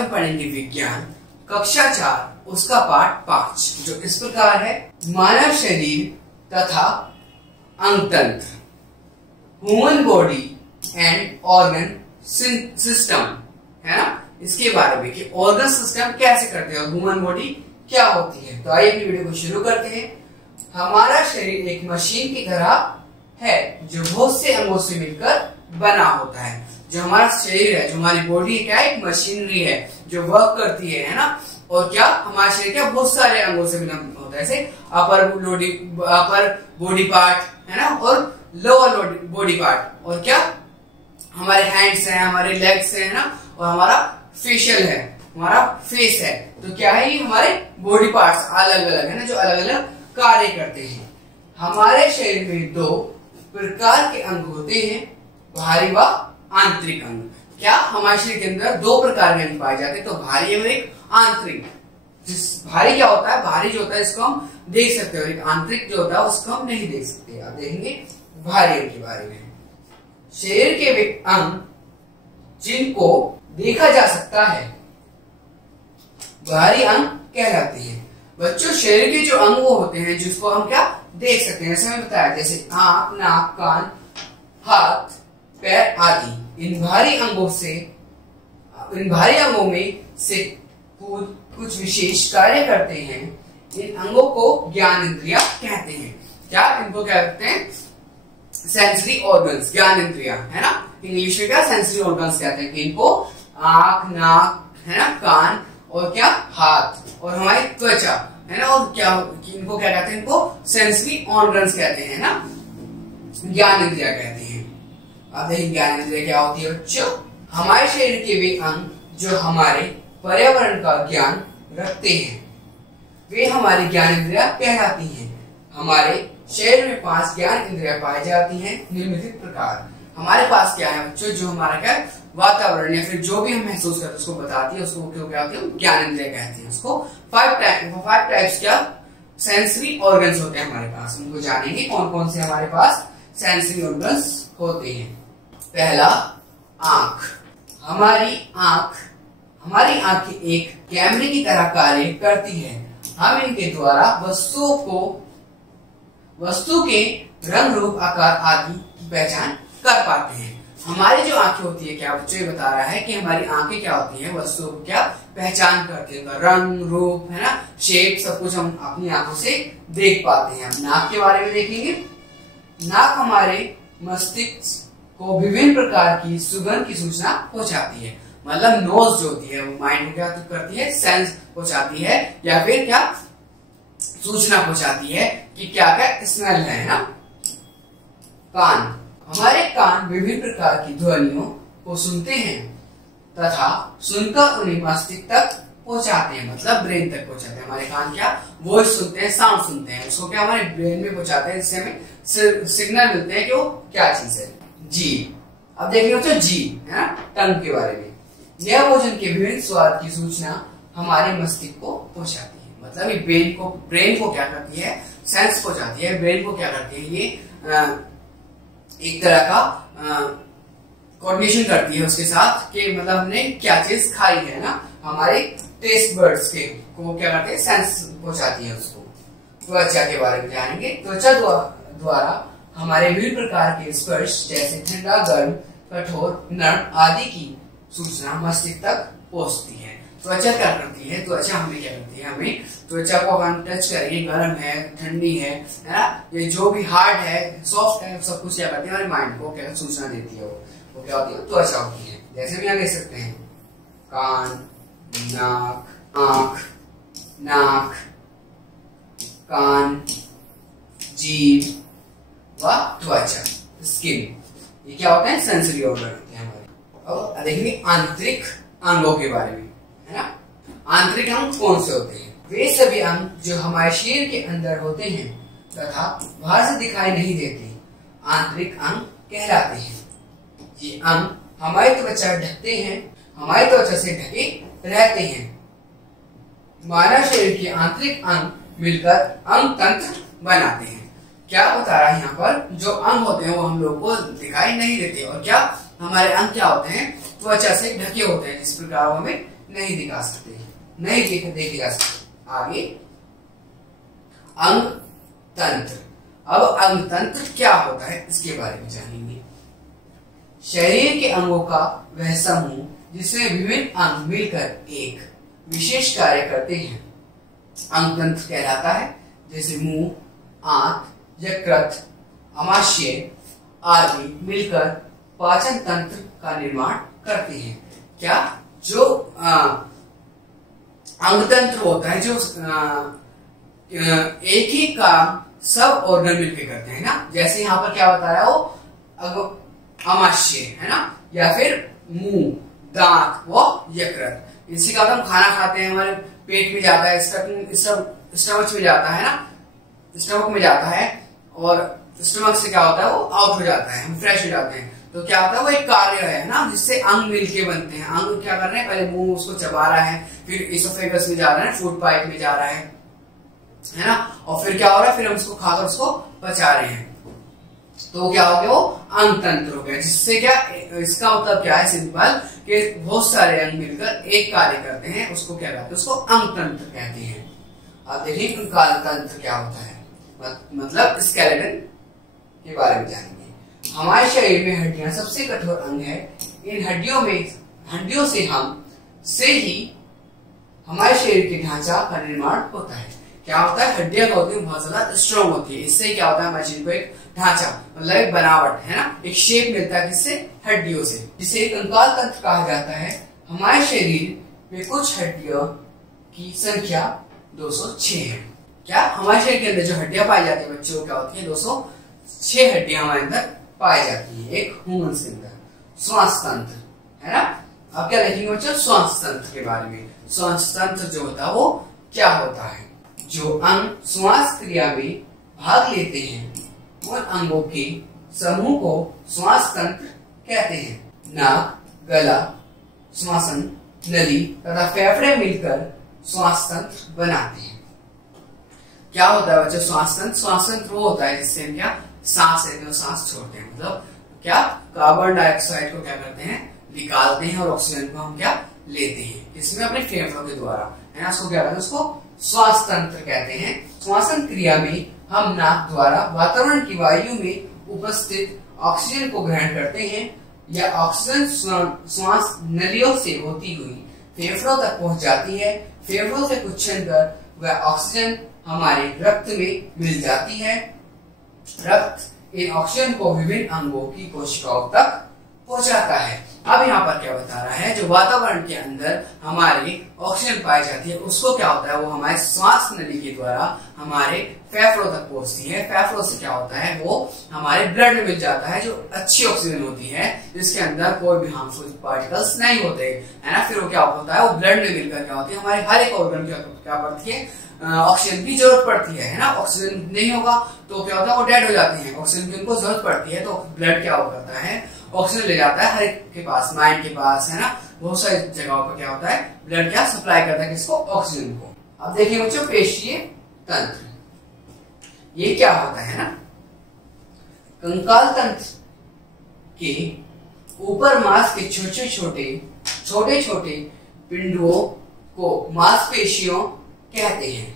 हम पढ़ेंगे विज्ञान कक्षा 4 उसका पाठ 5 जो इस प्रकार है। मानव शरीर तथा अंगतंत्र, human body and organ system, है ना, इसके बारे में कि ऑर्गन सिस्टम कैसे करते हैं और ह्यूमन बॉडी क्या होती है। तो आइए अपनी वीडियो को शुरू करते हैं। हमारा शरीर एक मशीन की तरह है जो बहुत से अंगों से मिलकर बना होता है। जो हमारा शरीर है, जो हमारी बॉडी है, क्या एक मशीनरी है जो वर्क करती है ना। और क्या हमारा शरीर क्या बहुत सारे अंगों से मिला होता है, जैसे अपर बॉडी पार्ट है ना, और लोअर बॉडी पार्ट, और क्या हमारे हैंड्स हैं, हमारे लेग्स हैं ना, और हमारा फेशियल है, हमारा फेस है। तो क्या है, ये हमारे बॉडी पार्ट्स अलग अलग है ना, जो अलग अलग कार्य करते हैं। हमारे शरीर में 2 प्रकार के अंग होते हैं, बाहरी व आंतरिक अंग। क्या हमारे शरीर के अंदर 2 प्रकार के अंग पाए जाते हैं, तो भारी और एक आंतरिक। जिस भारी क्या होता है, भारी जो होता है इसको हम देख सकते हैं, और एक आंतरिक जो होता है उसको हम नहीं देख सकते। अब देखेंगे भारी अंग के बारे में। शरीर के वे अंग जिनको देखा जा सकता है भारी अंग कहलाते हैं। बच्चों, शरीर के जो अंग वो होते हैं जिसको हम क्या देख सकते हैं, जैसे मैंने बताया, जैसे आंख, नाक, कान, हाथ, पैर आदि। इन भारी अंगों में से कुछ विशेष कार्य करते हैं। इन अंगों को ज्ञान इंद्रिया कहते हैं। क्या इनको क्या कहते हैं? सेंसरी ऑर्गन्स, ज्ञान इंद्रिया, है ना। इंग्लिश में क्या सेंसरी ऑर्गन्स कहते हैं। कि इनको आंख, नाक, है ना, कान, और क्या हाथ, और हमारी त्वचा, है ना, और क्या इनको क्या कहते हैं? इनको सेंसरी ऑर्गन्स कहते हैं ना, ज्ञान इंद्रिया कहते हैं। अब देखिए ज्ञान इंद्रिया क्या होती है बच्चों। हमारे शरीर के वे अंग जो हमारे पर्यावरण का ज्ञान रखते हैं वे हमारी ज्ञान इंद्रिया कहलाती हैं। हमारे शरीर में 5 ज्ञान इंद्रिया पाई जाती हैं निम्नलिखित प्रकार। हमारे पास क्या है बच्चों, जो हमारा क्या वातावरण या फिर जो भी हम महसूस करते हैं उसको बताती है, उसको क्यों क्या होती है, ज्ञान इंद्रिया कहते हैं। उसको 5 टाइप्स क्या सेंसरी ऑर्गन्स होते हैं हमारे पास। उनको जानेंगे कौन कौन से हमारे पास सेंसरी ऑर्गन्स होते हैं। पहला, आंख। हमारी आंखें एक कैमरे की तरह कार्य करती है। हम इनके द्वारा वस्तु के रंग, रूप, आकार आदि की पहचान कर पाते हैं। हमारी जो आंखें होती है, क्या बच्चों ये बता रहा है कि हमारी आंखें क्या होती हैं, वस्तुओं को क्या पहचान करती है, रंग, रूप, है ना, शेप, सब कुछ हम अपनी आंखों से देख पाते हैं। नाक के बारे में देखेंगे। नाक हमारे मस्तिष्क को विभिन्न प्रकार की सुगंध की सूचना पहुंचाती है। मतलब नोज जो होती है वो माइंड को क्या करती है, सेंस पहुंचाती है, या फिर क्या सूचना पहुंचाती है कि क्या क्या स्मेल है ना। कान, हमारे कान विभिन्न प्रकार की ध्वनियों को सुनते हैं तथा सुनकर उन्हें मस्तिष्क तक पहुंचाते हैं, मतलब ब्रेन तक पहुंचाते हैं। हमारे कान क्या वॉइस सुनते हैं, साउंड सुनते हैं, उसको क्या हमारे ब्रेन में पहुंचाते हैं, जिससे हमें सिग्नल मिलते हैं कि वो क्या चीज है। जीभ। अब देखिए बच्चों, जीभ, है ना, टंग के बारे में। यह भोजन के विभिन्न स्वाद की सूचना हमारे मस्तिष्क को पहुंचाती है। मतलब ये ब्रेन को क्या करती है, सेंस पहुंचाती है। ब्रेन को क्या करती है, ये एक तरह का कोऑर्डिनेशन करती है उसके साथ कि मतलब हमने क्या चीज खाई है ना। हमारे टेस्ट बर्ड्स के को क्या करते हैं, सेंस पहुंचाती है उसको। त्वचा के बारे में जानेंगे। त्वचा द्वारा हमारे विभिन्न प्रकार के स्पर्श जैसे ठंडा, गर्म, कठोर, नरम आदि की सूचना मस्तिष्क तक पहुंचती है। त्वचा क्या करती है, त्वचा हमें क्या करती है, हमें त्वचा को हम टच करेंगे, गर्म है, ठंडी है ना, ये जो भी हार्ड है, सॉफ्ट है, सब कुछ क्या करती है, हमारे माइंड को क्या सूचना देती है। वो क्या होती है, त्वचा होती है। जैसे भी यहाँ देख सकते हैं, कान, नाक, आंख, नाक, कान, जीभ व त्वचा, स्किन, ये क्या होते हैं, सेंसरी ऑर्गन होते हैं हमारे। अब देखेंगे आंतरिक अंगों के बारे में, है ना। आंतरिक अंग कौन से होते हैं? वे सभी अंग जो हमारे शरीर के अंदर होते हैं तथा बाहर से दिखाई नहीं देते आंतरिक अंग कहलाते हैं। ये अंग हमारी त्वचा ढकते हैं, हमारी त्वचा से ढके रहते हैं। मानव शरीर के आंतरिक अंग मिलकर अंग तंत्र बनाते हैं। क्या बता रहा है यहाँ पर, जो अंग होते हैं वो हम लोग को दिखाई नहीं देते, और क्या हमारे अंग क्या होते हैं, त्वचा से ढके होते हैं, जिस प्रकार हमें नहीं दिखा सकते, नहीं देखे जा सकते। आगे अंग तंत्र। अब अंग तंत्र क्या होता है इसके बारे में जानेंगे। शरीर के अंगों का वह समूह जिसमें विभिन्न अंग मिलकर एक विशेष कार्य करते हैं अंग तंत्र कहलाता है। जैसे मुंह, आंत, यकृत, आमाशय आदि मिलकर पाचन तंत्र का निर्माण करते हैं। क्या जो अंग तंत्र होता है, जो एक ही काम सब ऑर्गन मिलकर करते हैं ना। जैसे यहाँ पर क्या बता रहा है वो आमाशय है ना, या फिर मुंह, दांत व यकृत। इसी का हम खाना खाते हैं, हमारे पेट में जाता है, स्टमक में जाता है ना, स्टमक में जाता है और स्टमक से क्या होता है वो आउट हो जाता है, हम फ्रेश हो जाते हैं। तो क्या होता है वो एक कार्य है ना, जिससे अंग मिलके बनते हैं। अंग क्या कर रहे हैं, पहले मुंह उसको चबा रहा है, फिर इसोफेगस में जा रहा है, फूड पाइप में जा रहा है ना, और फिर क्या हो रहा है, फिर हम उसको खाकर उसको पचा रहे हैं। तो क्या हो गया, वो अंग तंत्र हो गया। जिससे क्या, इसका मतलब क्या है सिंपल, कि बहुत सारे अंग मिलकर एक कार्य करते हैं, उसको क्या कहते हैं, उसको अंग तंत्र कहते हैं। अब देखिए कंकाल तंत्र क्या होता है, मतलब स्केलेटन के बारे में जानेंगे। हमारे शरीर में हड्डियां सबसे कठोर अंग है। इन हड्डियों से ही हमारे शरीर के ढांचा का निर्माण होता है। क्या होता है, हड्डियां होती है बहुत ज्यादा स्ट्रॉन्ग होती है। इससे क्या होता है, हमारे शरीर को एक ढांचा मतलब एक बनावट है ना, एक शेप मिलता है किससे, हड्डियों से, जिसे कंकाल तंत्र कहा जाता है। हमारे शरीर में कुछ हड्डियों की संख्या 206 है। क्या हमारे शरीर के अंदर जो हड्डियां पाई जाती है बच्चों, क्या होती है 206 हड्डियां हमारे अंदर पाई जाती है एक ह्यूमन के अंदर। श्वास तंत्र है ना। अब क्या देखेंगे बच्चों, श्वास तंत्र के बारे में। श्वास तंत्र जो होता है वो क्या होता है, जो अंग श्वास क्रिया में भाग लेते हैं उन अंगों के समूह को श्वास तंत्र कहते हैं। नाक, गला, श्वसन नली तथा फेफड़े मिलकर श्वास तंत्र बनाते हैं। क्या होता है बच्चों श्वास तंत्र? श्वास तंत्र वो होता है जिससे हम क्या सांस लेते हैं, सांस छोड़ते हैं। मतलब क्या, कार्बन डाइऑक्साइड को क्या करते हैं, निकालते हैं, और ऑक्सीजन को हम क्या लेते हैं, इसमें अपने फेफड़ों के द्वारा है ना। उसको क्या कहते हैं, उसको श्वास तंत्र कहते हैं। श्वसन क्रिया में हम नाक द्वारा वातावरण की वायु में उपस्थित ऑक्सीजन को ग्रहण करते हैं, या ऑक्सीजन श्वास नलियों से होती हुई फेफड़ों तक पहुंच जाती है। फेफड़ों से कुछ कर वह ऑक्सीजन हमारे रक्त में मिल जाती है। रक्त इन ऑक्सीजन को विभिन्न अंगों की कोशिकाओं तक पहुंचाता है। अब यहाँ पर क्या बता रहा है, जो वातावरण के अंदर हमारी ऑक्सीजन पाई जाती है उसको क्या होता है, वो हमारे श्वास नली के द्वारा हमारे फेफड़ों तक पहुंचती है। फेफड़ों से क्या होता है, वो हमारे ब्लड में मिल जाता है, जो अच्छी ऑक्सीजन होती है, जिसके अंदर कोई भी हार्मफुल पार्टिकल्स नहीं होते है ना। फिर वो क्या होता है, वो ब्लड में मिलकर क्या होती है, हमारे हर एक ऑर्गन क्या पड़ती है, ऑक्सीजन की जरूरत पड़ती है ना। ऑक्सीजन नहीं होगा तो क्या होता है, वो डेड हो जाती है। ऑक्सीजन की उनको जरूरत पड़ती है, तो ब्लड क्या करता है, ऑक्सीजन ले जाता है हर एक के पास, माइंड के पास है ना, बहुत सारी जगहों पर क्या होता है, ब्लड क्या सप्लाई करता है किसको, ऑक्सीजन को। अब देखिए बच्चों पेशीय तंत्र, ये क्या होता है ना, कंकाल तंत्र के ऊपर मांस के छोटे छोटे पिंडों को मांसपेशियों कहते हैं।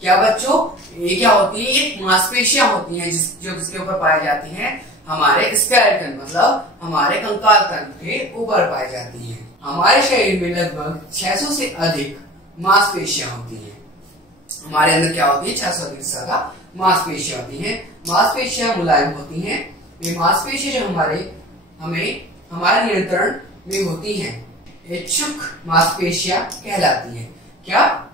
क्या बच्चों, ये क्या होती है, ये मांसपेशियां होती हैं जो किसके ऊपर पाई जाती हैं, हमारे स्केलेटन मतलब हमारे कंकाल तंत्र के ऊपर पाई जाती हैं। हमारे शरीर में लगभग 600 से अधिक मांसपेशियां होती हैं। हमारे अंदर क्या होती है, 600 से अधिक ज्यादा मांसपेशियां होती हैं। मांसपेशियां मुलायम होती हैं। ये मांसपेशियां जो हमारे नियंत्रण में होती हैं, इच्छुक मांसपेशियां कहलाती हैं। क्या,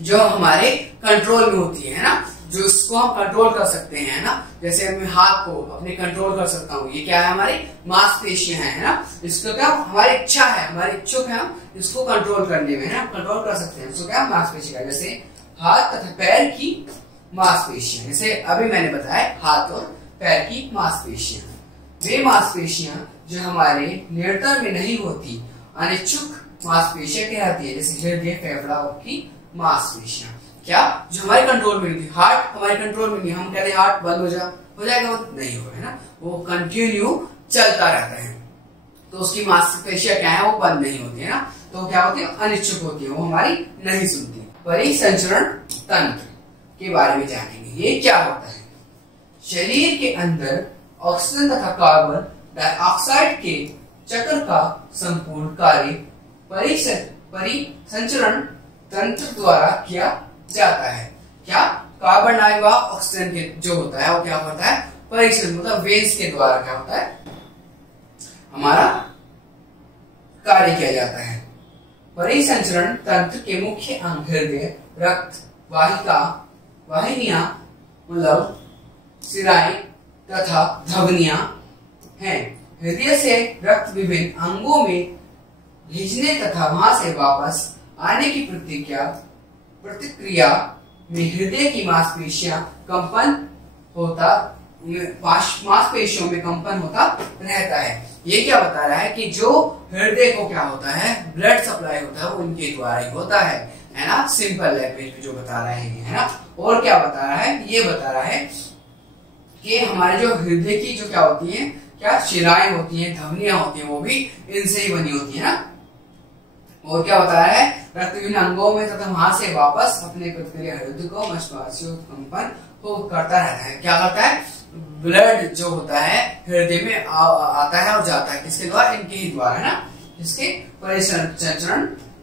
जो हमारे कंट्रोल में होती है ना, जो इसको हम कंट्रोल कर सकते हैं ना। जैसे मैं हाथ को अपने कंट्रोल कर सकता हूँ, ये क्या है, हमारी मांसपेशियां है ना। इसको क्या, हमारी इच्छा है, हमारी इच्छुक है, हम इसको कंट्रोल करने में है, कंट्रोल कर सकते हैं। इसको क्या, मांसपेशियां। जैसे हाथ तथा पैर की मांसपेशियां, जैसे अभी मैंने बताया हाथ और पैर की मांसपेशियां। वे मांसपेशियां जो हमारे नियंत्रण में नहीं होती अनिच्छुक मांसपेशियां कहलाती है। जैसे हृदय, फेफड़ा की मांसपेशियां क्या, जो हमारे कंट्रोल में नहीं थी। हार्ट हमारे कंट्रोल में नहीं, हम कहते हैं हार्ट बंद हो जाएगा, वो नहीं होगा है ना, वो कंटिन्यू चलता रहता है। तो उसकी मांसपेशियां क्या है, वो बंद नहीं होती है ना। तो क्या होती है, अनिच्छुक होती है, वो हमारी नहीं सुनती। परिसंचरण तंत्र के बारे में जानेंगे। ये क्या होता है? शरीर के अंदर ऑक्सीजन तथा कार्बन डाइऑक्साइड के चक्र का संपूर्ण कार्य परिसंचरण तंत्र द्वारा किया जाता है। क्या? कार्बन डाइऑक्साइड व ऑक्सीजन के जो होता है वो क्या होता है, परिसंचरण मतलब वेव्स के द्वारा क्या होता है, हमारा कार्य किया जाता है। परिसंचरण तंत्र के मुख्य अंग हृदय, रक्त वाहिनियां मतलब सिराएं तथा धमनियां हैं। हृदय से रक्त विभिन्न अंगों में भेजने तथा वहां से वापस आने की प्रतिक्रिया में हृदय की मांसपेशियों में कंपन होता रहता है। ये क्या बता रहा है कि जो हृदय को क्या होता है, ब्लड सप्लाई होता है वो इनके द्वारा ही होता है ना। सिंपल लैंग्वेज में जो बता रहे हैं, है ना। और क्या बता रहा है, ये बता रहा है कि हमारे जो हृदय की जो क्या होती है, क्या शिराएं होती हैं, धमनियां होती हैं, वो भी इनसे ही बनी होती है ना। और क्या बता रहा है, रक्त विभिन्न अंगों में तथा वहां से वापस अपने प्रतिक्रिया हृदय को मांसपेशियों कंपन को करता रहता है। क्या करता है, ब्लड जो होता है हृदय में आता है और जाता है, किसके द्वारा, इनके ही द्वारा, है ना। इसके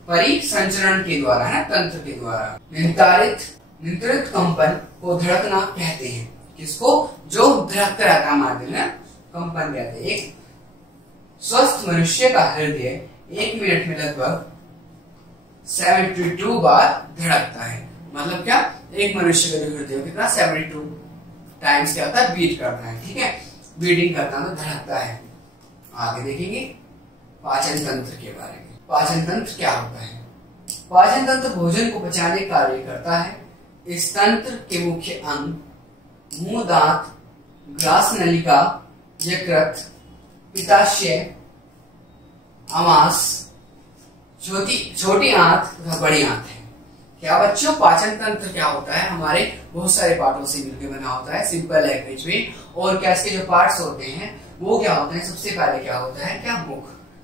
परिसंचरण के द्वारा, है ना, तंत्र के द्वारा। नियंत्रित कंपन को धड़कना कहते हैं। किसको? जो धड़कता रहता है हमारे दिल में, कंपन कहते हैं। एक स्वस्थ मनुष्य का हृदय 1 मिनट में लगभग 72 बार धड़कता है। मतलब क्या, एक मनुष्य का जो हृदय कितना 72 टाइम्स क्या होता है, बीट करता है। ठीक है, बीटिंग करता है, धड़कता है। आगे देखेंगे पाचन तंत्र के बारे में। पाचन तंत्र क्या होता है? पाचन तंत्र भोजन को पचाने का कार्य करता है। इस तंत्र के मुख्य अंग मुंह, दांत, ग्रास नलिका, यकृत, पित्ताशय, आमाश, छोटी आंत तथा बड़ी आंत है। क्या बच्चों, पाचन तंत्र क्या होता है, हमारे बहुत सारे पार्टों से मिलकर बना होता है सिंपल लैंग्वेज में। और क्या इसके जो पार्ट्स होते हैं वो क्या होते हैं, सबसे पहले क्या होता है, क्या,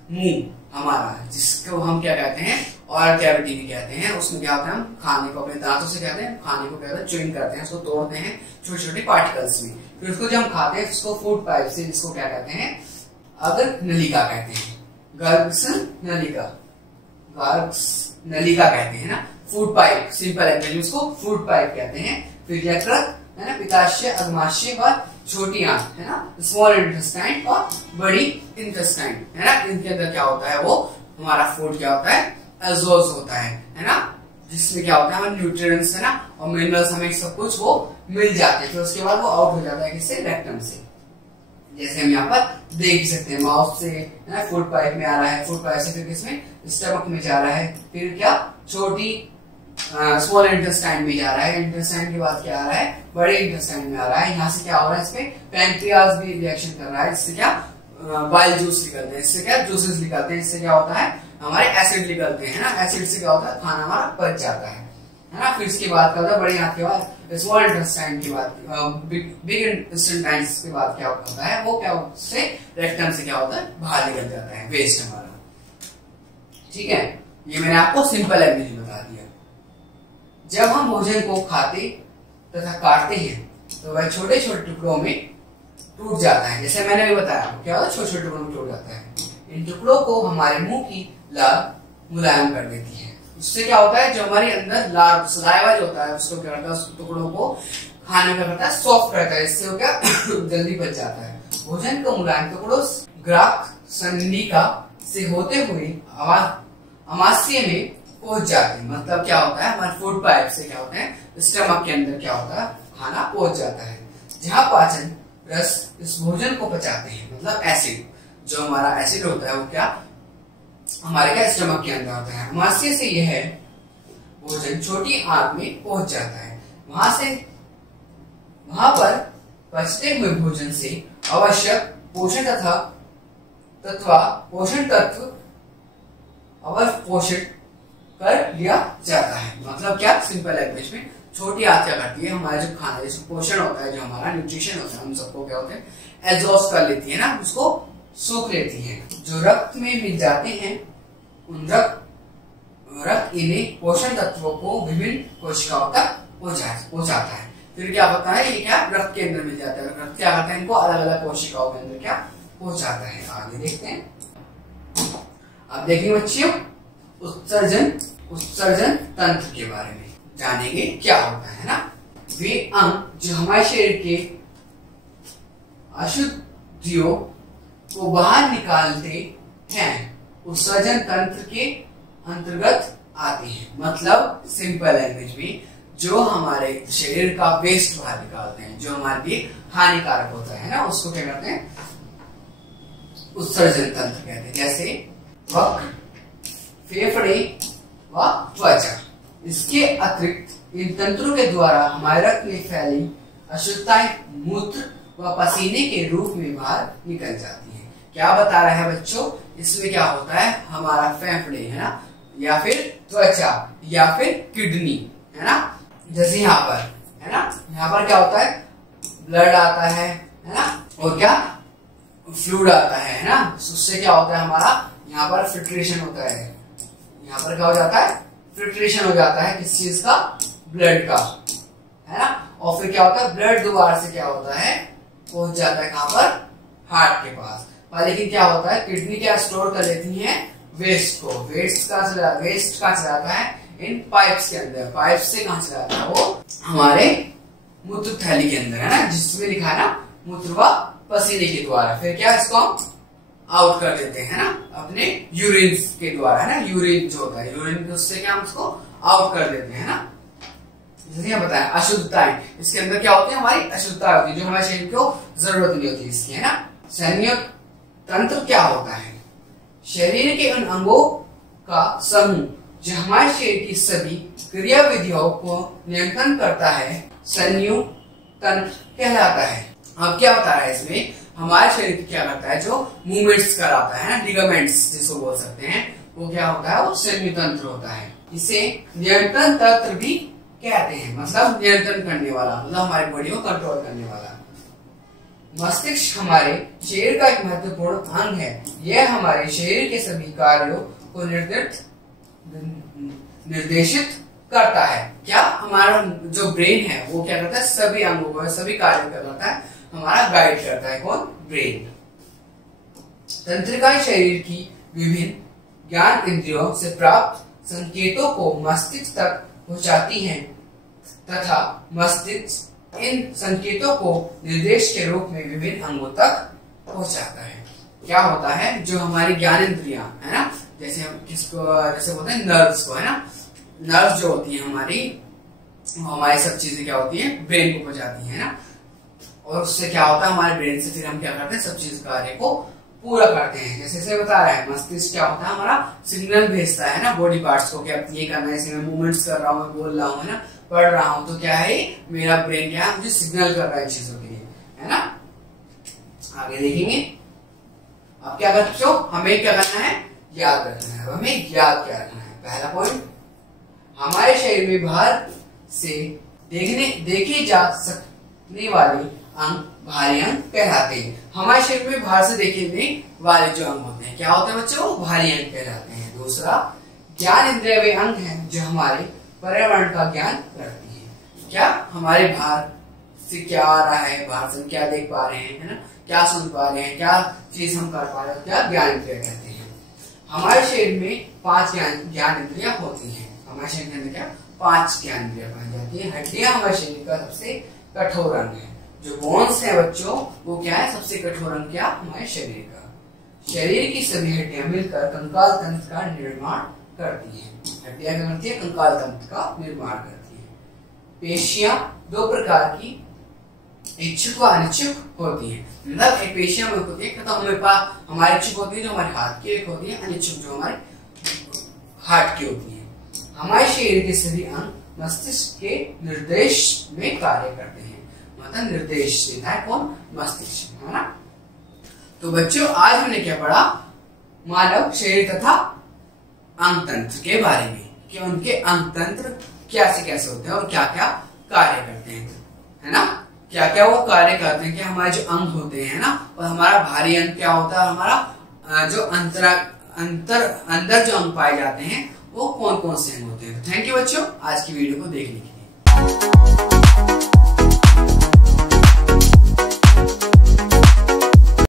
मुंह हमारा, जिसको हम क्या कहते हैं, ऑरल कैविटी भी कहते हैं। उसमें क्या होता है, हम खाने को अपने दांतों से कहते हैं, खाने को कहते हैं च्यूइंग करते हैं, उसको तोड़ते हैं छोटे छोटे पार्टिकल्स में। फिर उसको जब हम खाते हैं उसको फूड पाइप से, जिसको क्या कहते हैं, अगर नलिका कहते हैं, गर्भस्थ नलिका कहते हैं ना, फूड पाइप सिंपल लैंग्वेज में उसको फूड पाइप कहते हैं। फिर यकृत, है ना, पित्ताशय, अग्नाशय व छोटी आंत, है ना, स्मॉल इंटेस्टाइन और बड़ी इंटेस्टाइन, है ना। इनके अंदर क्या होता है, वो हमारा फूड क्या होता है, एब्जॉर्ब होता है ना, जिसमें क्या होता है, हमें न्यूट्रिएंट्स, है ना, और मिनरल्स, हमें सब कुछ वो मिल जाते हैं। फिर उसके बाद वो आउट हो जाता है किससे, रेक्टम से। जैसे हम यहाँ पर देख सकते हैं, माउथ से, है ना, फूड पाइप में आ रहा है, फूड पाइप से फिर किसमें, स्टमक में जा रहा है, फिर क्या, छोटी स्मॉल इंटेस्टाइन में जा रहा है, इंटेस्टाइन के बाद क्या आ रहा है, बड़े इंटेस्टाइन में आ रहा है। यहाँ से क्या हो रहा है, इसमें पैंक्रियाज भी रिएक्शन कर रहा है, जिससे क्या बाइल जूस निकलते हैं, इससे क्या जूसेस निकलते हैं, इससे क्या होता है, हमारे एसिड निकलते हैं ना। एसिड से क्या होता है, खाना हमारा पच जाता है ना। फिर इसके बाद क्या होता है, बड़ी आंत के बाद, स्मॉल इंटेस्टाइन के बाद, बिग इंटेस्टाइन के बाद क्या होता है, वो क्या उससे रेक्टम से क्या होता है, बाहर निकल जाता है वेस्ट हमारा। ठीक है, ये मैंने आपको सिंपल लैंग्वेज में बता दिया। जब हम भोजन को खाते तथा काटते हैं तो वह छोटे छोटे टुकड़ों में टूट जाता है। जैसे मैंने भी बताया, क्या होता है, छोटे छोटे टुकड़ों में टूट जाता है। इन टुकड़ों को हमारे मुंह की लार मुलायम कर देती है। उससे क्या होता है, जो हमारे अंदर लार सलाइवा जो होता है उसको क्या करता है, उस टुकड़ों को खाने का करता है, सॉफ्ट करता है, इससे वो क्या जल्दी पच जाता है। भोजन को मुलायम टुकड़ों ग्रास नलिका से होते हुए आमाशय में पहुंच जाते हैं। मतलब क्या होता है, हमारे फूड पाइप से क्या होता है, स्टमक के अंदर क्या होता है, खाना पहुंच जाता है, जहां पाचन रस इस भोजन को पचाते हैं। मतलब एसिड, जो हमारा एसिड होता है वो क्या हमारे क्या स्टमक के अंदर होता है। आमाशय से यह भोजन छोटी आंत में पहुंच जाता है। वहां पर पचते हुए भोजन से आवश्यक पोषण तत्व अवशोषित कर लिया जाता है। मतलब क्या, सिंपल लैंग्वेज में छोटी आंत क्या करती है, हमारा जो खाना, जिसको पोषण होता है, जो हमारा न्यूट्रिशन होता है, हम सबको क्या होता है, एब्जॉर्ब कर लेती है ना, उसको सूख लेती है। जो रक्त में मिल जाते हैं उन रक्त रक्त इन्हें पोषण तत्वों को विभिन्न कोशिकाओं तक पहुंचाता है। फिर क्या होता है, ये क्या रक्त के अंदर मिल जाता है, रक्त क्या करता है, इनको अलग अलग कोशिकाओं के अंदर क्या पहुंचाता है। आगे देखते हैं। अब देखेंगे बच्चों उत्सर्जन तंत्र के बारे में जानेंगे क्या होता है ना। वे अंग जो हमारे शरीर के अशुद्धियों को बाहर निकालते हैं उत्सर्जन तंत्र के अंतर्गत आते हैं। मतलब सिंपल लैंग्वेज में जो हमारे शरीर का वेस्ट बाहर निकालते हैं, जो हमारे लिए हानिकारक होता है ना, उसको क्या कहते हैं, उत्सर्जन तंत्र कहते हैं। जैसे त्वक, फेफड़े व त्वचा। इसके अतिरिक्त इन तंत्रों के द्वारा हमारे रक्त में फैली अशुद्धताएं मूत्र व पसीने के रूप में बाहर निकल जाती है। क्या बता रहा है बच्चों, इसमें क्या होता है, हमारा फेफड़े है ना, या फिर त्वचा, या फिर किडनी है ना। जैसे यहाँ पर है ना, यहाँ पर क्या होता है, ब्लड आता है ना, और क्या फ्लूइड आता है ना। उससे क्या होता है, हमारा यहाँ पर फिल्ट्रेशन होता है। यहाँ पर क्या हो जाता है, फिल्ट्रेशन हो जाता है किस चीज का, ब्लड का है ना। और फिर क्या होता है, ब्लड दोबारा से क्या होता है, पहुंच जाता है कहाँ पर, हार्ट के पास। पर लेकिन क्या होता है, किडनी क्या स्टोर कर लेती है वेस्ट को। वेस्ट कहाँ चलाता है, इन पाइप्स के अंदर। पाइप से कहाँ चलाता है, वो हमारे मूत्र थैली के अंदर है ना, जिसमें लिखा है ना मूत्र व पसीने के द्वारा। फिर क्या इसको हम आउट कर देते हैं ना, अपने यूरिन के द्वारा है ना। यूरिन जो होता है, यूरिन उससे क्या हम उसको आउट कर देते हैं ना। जैसे बताया अशुद्धताएं, इसके अंदर क्या होती है, हमारी अशुद्धता होती है जो हमारे शरीर को जरूरत नहीं होती इसकी है ना। संयोग तंत्र क्या होता है, शरीर के उन अंगों का समूह जो हमारे शरीर की सभी क्रियाविधियों को नियंत्रण करता है, संयोग तंत्र कहलाता है। अब क्या बता रहा है इसमें, हमारे शरीर की क्या करता है, जो मूवमेंट्स कराता है ना, लिगामेंट्स जिसको बोल सकते हैं, वो क्या होता है, वो संयोग तंत्र होता है। इसे नियंत्रण तंत्र भी कहते हैं, मतलब नियंत्रण करने वाला, मतलब हमारी बॉडी को कंट्रोल करने वाला। मस्तिष्क हमारे शरीर का एक महत्वपूर्ण अंग है। यह हमारे शरीर के सभी कार्यों को निर्देशित करता है। क्या हमारा जो ब्रेन है वो क्या करता है, सभी अंगों को, सभी कार्यों को करता है, हमारा गाइड करता है कौन, ब्रेन। तंत्रिकाएं शरीर की विभिन्न ज्ञान इंद्रियों से प्राप्त संकेतों को मस्तिष्क तक पहुंचाती हैं तथा मस्तिष्क इन संकेतों को निर्देश के रूप में विभिन्न अंगों तक पहुंचाता है। क्या होता है, जो हमारी ज्ञान इंद्रियां है ना, जैसे हम किसको, जैसे बोलते हैं नर्व्स को है ना। नर्व्स जो होती है हमारी सब चीजें क्या होती है, ब्रेन को पहुंचाती है ना। और उससे क्या होता है, हमारे ब्रेन से फिर हम क्या करते हैं, सब चीज कार्य को पूरा करते हैं। जैसे बता रहा है, मस्तिष्क क्या होता है, हमारा सिग्नल भेजता है ना बॉडी पार्ट्स को, क्या ये करना है, इसमें मूवमेंट्स कर रहा हूँ, मैं बोल रहा हूँ है ना, पढ़ रहा हूँ, तो क्या है, मेरा ब्रेन क्या है, मुझे सिग्नल कर रहा है चीजों के लिए है ना। आगे देखेंगे। अब क्या करते हो, हमें क्या करना है, याद रखना है। हमें याद क्या रखना है, पहला पॉइंट, हमारे शरीर में बाहर से देखे जा सकने वाले अंग भारी अंग कहलाते हैं। हमारे शरीर में बाहर से देखने वाले जो अंग होते हैं क्या होते हैं बच्चों, भारी अंग कहलाते हैं। दूसरा, ज्ञान इंद्रिय वे अंग हैं जो हमारे पर्यावरण का ज्ञान रखती है। क्या हमारे बाहर से क्या आ रहा है, बाहर से हम क्या देख पा रहे हैं है ना, क्या सुन पा रहे हैं, क्या चीज हम कर पा रहे हैं, क्या ज्ञान इंद्रिय कहते हैं। हमारे शरीर में 5 ज्ञान इंद्रियां होती हैं। हमारे शरीर के अंदर क्या 5 ज्ञान इंद्रियां पाई जाती है। हड्डियां हमारे शरीर का सबसे कठोर अंग है। जो बोन्स है बच्चों, वो क्या है, सबसे कठोर अंग क्या, हमारे शरीर का। शरीर की सभी हड्डियां मिलकर कंकाल तंत्र का निर्माण करती है। हड्डियां क्या करती है, कंकाल तंत्र का निर्माण करती है। पेशियां 2 प्रकार की, इच्छुक व अनिच्छुक होती है। मतलब एक पेशियां होती है, तो हमारे पास हमारी इच्छुक होती है जो हमारे हाथ की, एक होती है अनिच्छुक जो हमारे हार्ट की होती है। हमारे शरीर के सभी अंग मस्तिष्क के निर्देश में कार्य करते हैं। मतलब निर्देश देता है कौन, मस्तिष्क है ना। तो बच्चों आज हमने क्या पढ़ा, मानव शरीर तथा अंग तंत्र के बारे में, कि उनके अंग तंत्र कैसे कैसे होते हैं और क्या क्या कार्य करते हैं है ना। क्या क्या वो कार्य करते हैं, कि हमारे जो अंग होते हैं ना, और हमारा भारी अंग क्या होता है, हमारा जो अंदर जो अंग पाए जाते हैं वो कौन कौन से अंग होते हैं। थैंक यू बच्चों आज की वीडियो को देखने के लिए।